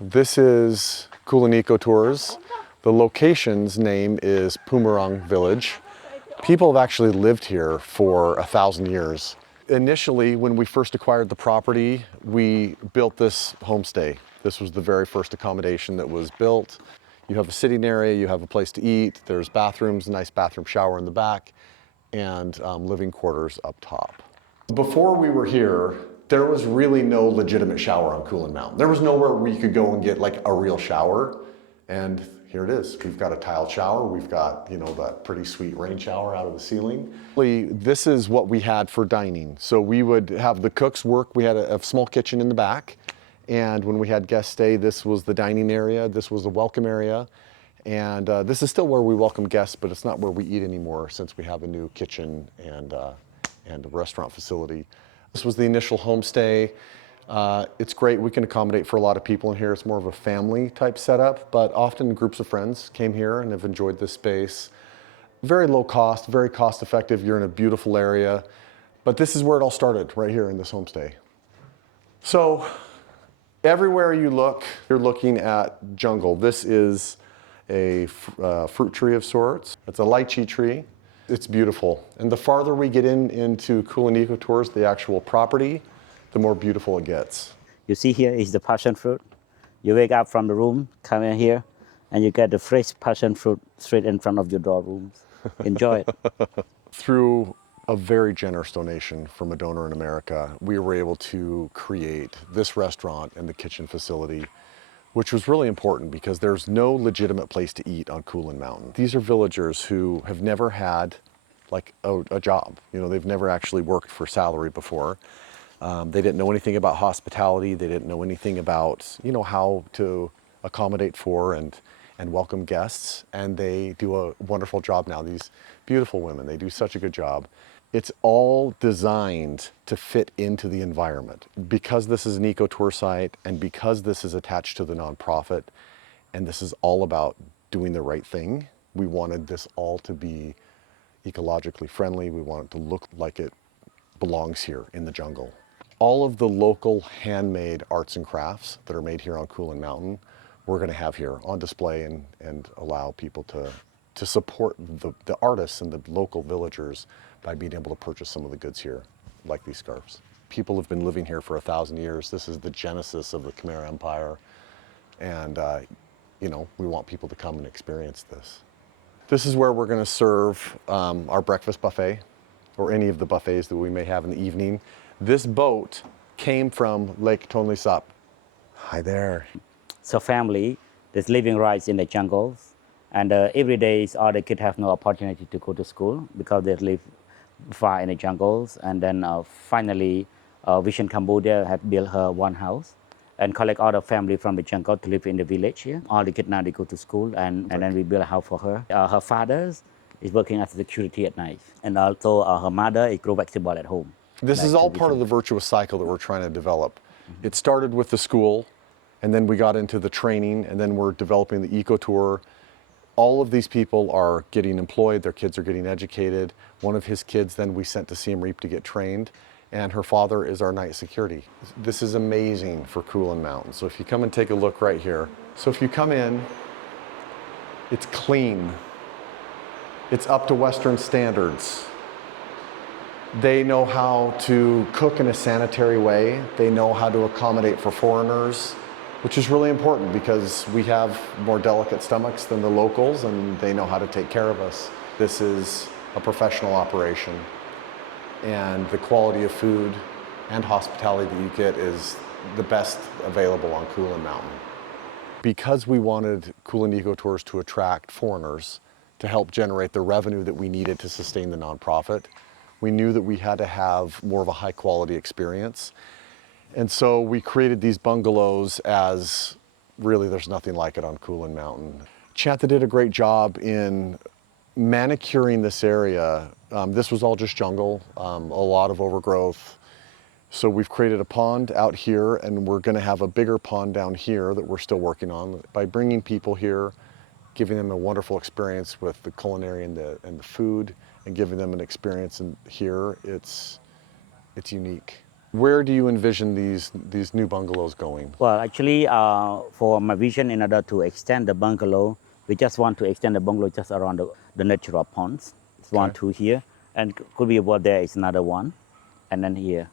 This is Kulen Eco Tours. The location's name is Phum Borann Village. People have actually lived here for 1,000 years. Initially, when we first acquired the property, we built this homestay. This was the very first accommodation that was built. You have a sitting area, you have a place to eat, there's bathrooms, a nice bathroom shower in the back, and living quarters up top. Before we were here, there was really no legitimate shower on Kulen Mountain. There was nowhere where you could go and get like a real shower. And here it is. We've got a tiled shower. We've got, that pretty sweet rain shower out of the ceiling. This is what we had for dining. So we would have the cooks work. We had a small kitchen in the back. And when we had guests stay, this was the dining area. This was the welcome area. And this is still where we welcome guests, but it's not where we eat anymore since we have a new kitchen and a restaurant facility. This was the initial homestay. It's great. We can accommodate for a lot of people in here. It's more of a family type setup, but often groups of friends came here and have enjoyed this space. Very low cost, very cost effective. You're in a beautiful area, but this is where it all started, right here in this homestay. So everywhere you look, you're looking at jungle. This is a fruit tree of sorts. It's a lychee tree. It's beautiful. And the farther we get into Kulen Eco Tours, the actual property, the more beautiful it gets. You see here is the passion fruit. You wake up from the room, come in here, and you get the fresh passion fruit straight in front of your door rooms. Enjoy it. Through a very generous donation from a donor in America, we were able to create this restaurant and the kitchen facility, which was really important because there's no legitimate place to eat on Kulen Mountain. These are villagers who have never had like a job. They've never actually worked for salary before. They didn't know anything about hospitality. They didn't know anything about, how to accommodate for and welcome guests. And they do a wonderful job now. These beautiful women, they do such a good job. It's all designed to fit into the environment. Because this is an eco tour site and because this is attached to the nonprofit and this is all about doing the right thing, we wanted this all to be ecologically friendly. We want it to look like it belongs here in the jungle. All of the local handmade arts and crafts that are made here on Kulen Mountain, we're going to have here on display and allow people to support the artists and the local villagers by being able to purchase some of the goods here, like these scarves. People have been living here for 1,000 years. This is the genesis of the Khmer Empire. And, we want people to come and experience this. This is where we're going to serve our breakfast buffet, or any of the buffets that we may have in the evening. This boat came from Lake Tonle Sap. Hi there. So family that's living right in the jungles. And every day, all the kids have no opportunity to go to school because they live far in the jungles. And then finally, Vision Cambodia have built her one house and collect all the family from the jungle to live in the village here. All the kids now, they go to school and then we build a house for her. Her father is working as security at night. And also her mother is grow vegetable at home. This is all part of the virtuous cycle that we're trying to develop. It started with the school, and then we got into the training, and then we're developing the eco tour. All of these people are getting employed, their kids are getting educated. One of his kids then we sent to Siem Reap to get trained, and her father is our night security. This is amazing for Kulen Mountain. So if you come and take a look right here. So if you come in, it's clean. It's up to Western standards. They know how to cook in a sanitary way. They know how to accommodate for foreigners, which is really important because we have more delicate stomachs than the locals and they know how to take care of us. This is a professional operation and the quality of food and hospitality that you get is the best available on Kulen Mountain. Because we wanted Kulen Eco Tours to attract foreigners to help generate the revenue that we needed to sustain the nonprofit, we knew that we had to have more of a high quality experience. And so we created these bungalows as really there's nothing like it on Kulen Mountain. Chanta did a great job in manicuring this area. This was all just jungle, a lot of overgrowth. So we've created a pond out here and we're gonna have a bigger pond down here that we're still working on. By bringing people here, giving them a wonderful experience with the culinary and the food and giving them an experience here, it's unique. Where do you envision these new bungalows going? Well, actually, for my vision, in order to extend the bungalow, we just want to extend the bungalow just around the natural ponds. It's one, Okay. two here, and could be over there is another one, and then here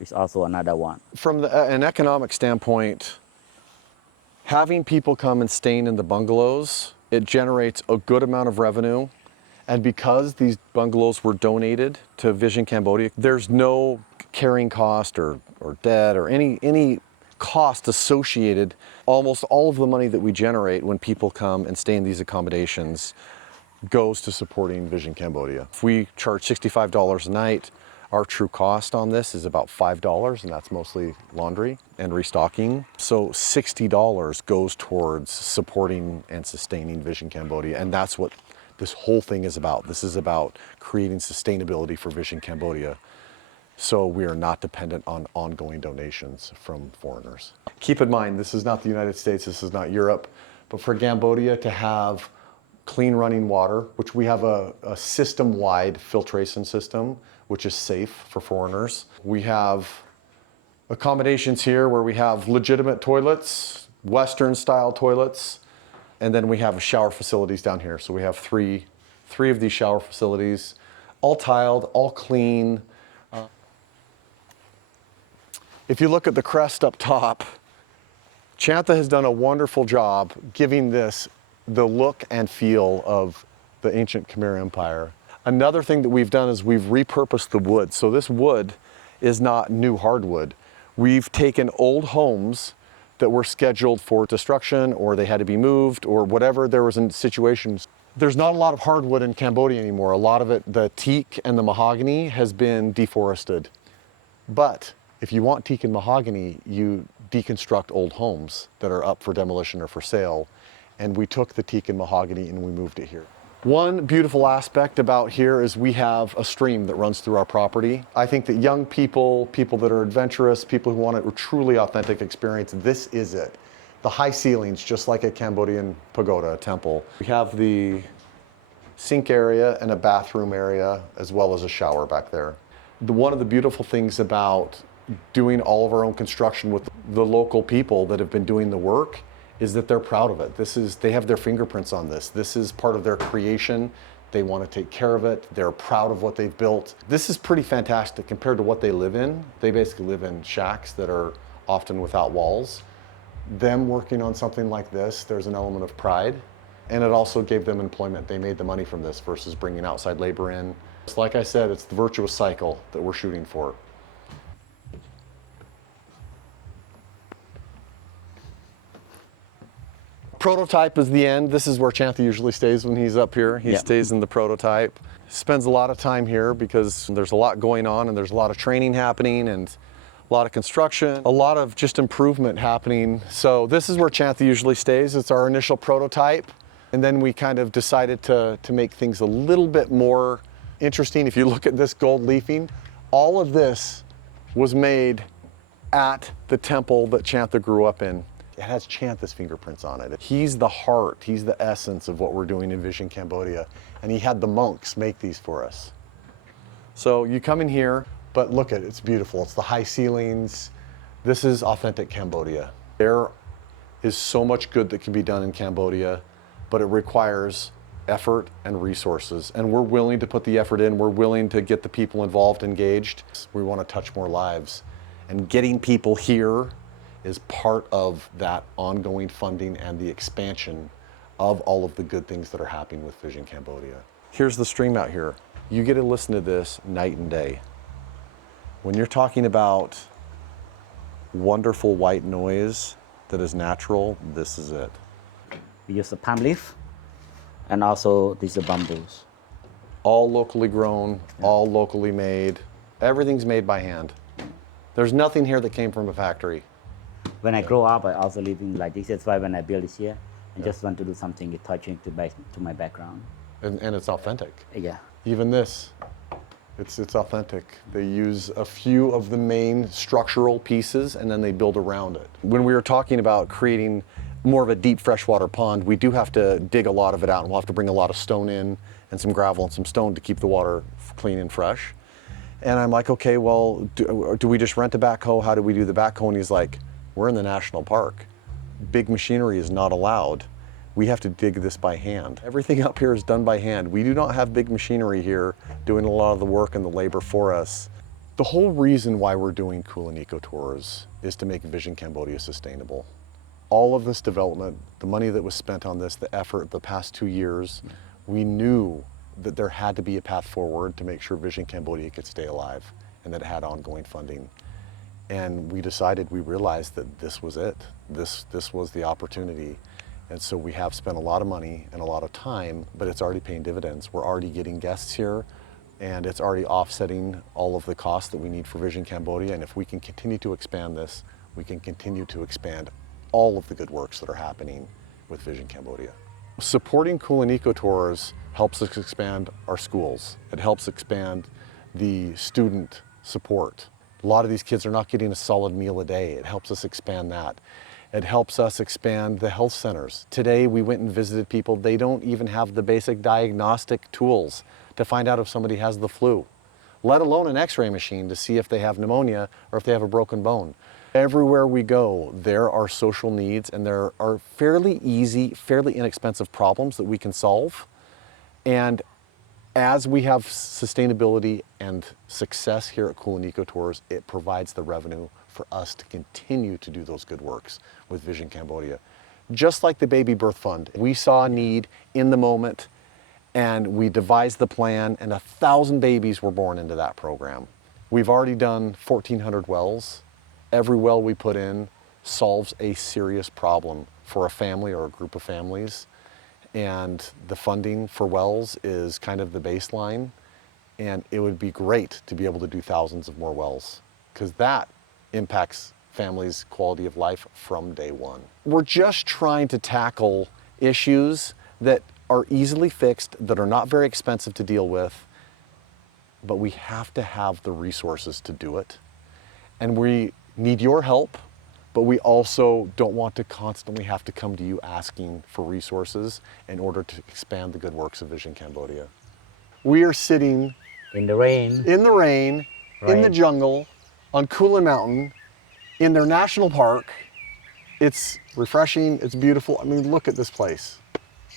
is also another one. From an economic standpoint, having people come and staying in the bungalows, it generates a good amount of revenue. And because these bungalows were donated to Vision Cambodia, there's no carrying cost or debt or any cost associated. Almost all of the money that we generate when people come and stay in these accommodations goes to supporting Vision Cambodia. If we charge $65 a night, our true cost on this is about $5, and that's mostly laundry and restocking. So $60 goes towards supporting and sustaining Vision Cambodia, and that's what this whole thing is about. This is about creating sustainability for Vision Cambodia, so we are not dependent on ongoing donations from foreigners. Keep in mind, this is not the United States, this is not Europe, but for Cambodia to have clean running water, which we have a system-wide filtration system, which is safe for foreigners. We have accommodations here where we have legitimate toilets, Western-style toilets, and then we have shower facilities down here. So we have three of these shower facilities, all tiled, all clean. If you look at the crest up top, Chantha has done a wonderful job giving this the look and feel of the ancient Khmer Empire. Another thing that we've done is we've repurposed the wood. So this wood is not new hardwood. We've taken old homes that were scheduled for destruction, or they had to be moved, or whatever there was in situations. There's not a lot of hardwood in Cambodia anymore. A lot of it, the teak and the mahogany, has been deforested. But if you want teak and mahogany, you deconstruct old homes that are up for demolition or for sale. And we took the teak and mahogany and we moved it here. One beautiful aspect about here is we have a stream that runs through our property. I think that young people, people that are adventurous, people who want a truly authentic experience, this is it. The high ceilings, just like a Cambodian pagoda, a temple. We have the sink area and a bathroom area, as well as a shower back there. One of the beautiful things about doing all of our own construction with the local people that have been doing the work is that they're proud of it. They have their fingerprints on this. This is part of their creation. They want to take care of it. They're proud of what they've built. This is pretty fantastic compared to what they live in. They basically live in shacks that are often without walls. Them working on something like this, there's an element of pride. And it also gave them employment. They made the money from this versus bringing outside labor in. Like I said, it's the virtuous cycle that we're shooting for. Prototype is the end. This is where Chantha usually stays when he's up here. He stays in the prototype. Spends a lot of time here because there's a lot going on and there's a lot of training happening and a lot of construction, a lot of just improvement happening. So this is where Chantha usually stays. It's our initial prototype. And then we kind of decided to make things a little bit more interesting. If you look at this gold leafing, all of this was made at the temple that Chantha grew up in. It has Chantha's fingerprints on it. He's the heart, he's the essence of what we're doing in Vision Cambodia. And he had the monks make these for us. So you come in here, but look at it, it's beautiful. It's the high ceilings. This is authentic Cambodia. There is so much good that can be done in Cambodia, but it requires effort and resources. And we're willing to put the effort in. We're willing to get the people involved, engaged. We want to touch more lives. And getting people here is part of that ongoing funding and the expansion of all of the good things that are happening with Vision Cambodia. Here's the stream out here. You get to listen to this night and day. When you're talking about wonderful white noise that is natural, this is it. We use the palm leaf and also these are bamboos. All locally grown, all locally made. Everything's made by hand. There's nothing here that came from a factory. When I grow up, I also live in like this. That's why when I build this here, I just want to do something touching to my background. And it's authentic. Yeah. Even this, it's authentic. They use a few of the main structural pieces and then they build around it. When we were talking about creating more of a deep freshwater pond, we do have to dig a lot of it out and we'll have to bring a lot of stone in and some gravel and some stone to keep the water clean and fresh. And I'm like, okay, well, do we just rent a backhoe? How do we do the backhoe? And he's like, we're in the national park. Big machinery is not allowed. We have to dig this by hand. Everything up here is done by hand. We do not have big machinery here doing a lot of the work and the labor for us. The whole reason why we're doing Kulen Eco Tours is to make Vision Cambodia sustainable. All of this development, the money that was spent on this, the effort the past 2 years, we knew that there had to be a path forward to make sure Vision Cambodia could stay alive and that it had ongoing funding. And we decided, we realized that this was it. This was the opportunity. And so we have spent a lot of money and a lot of time, but it's already paying dividends. We're already getting guests here, and it's already offsetting all of the costs that we need for Vision Cambodia. And if we can continue to expand this, we can continue to expand all of the good works that are happening with Vision Cambodia. Supporting Kulen Eco Tours helps us expand our schools. It helps expand the student support. A lot of these kids are not getting a solid meal a day. It helps us expand that. It helps us expand the health centers. Today we went and visited people, they don't even have the basic diagnostic tools to find out if somebody has the flu, let alone an x-ray machine to see if they have pneumonia or if they have a broken bone. Everywhere we go, there are social needs, and there are fairly easy, fairly inexpensive problems that we can solve. And as we have sustainability and success here at Kulen Eco Tours, it provides the revenue for us to continue to do those good works with Vision Cambodia. Just like the Baby Birth Fund, we saw a need in the moment, and we devised the plan, and 1,000 babies were born into that program. We've already done 1,400 wells. Every well we put in solves a serious problem for a family or a group of families. And the funding for wells is kind of the baseline. And it would be great to be able to do thousands of more wells, because that impacts families' quality of life from day one. We're just trying to tackle issues that are easily fixed, that are not very expensive to deal with, but we have to have the resources to do it. And we need your help, but we also don't want to constantly have to come to you asking for resources in order to expand the good works of Vision Cambodia. We are sitting In the rain. in the rain, in the Right. jungle, on Kulen Mountain, in their national park. It's refreshing, it's beautiful. I mean, look at this place.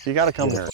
You gotta come here.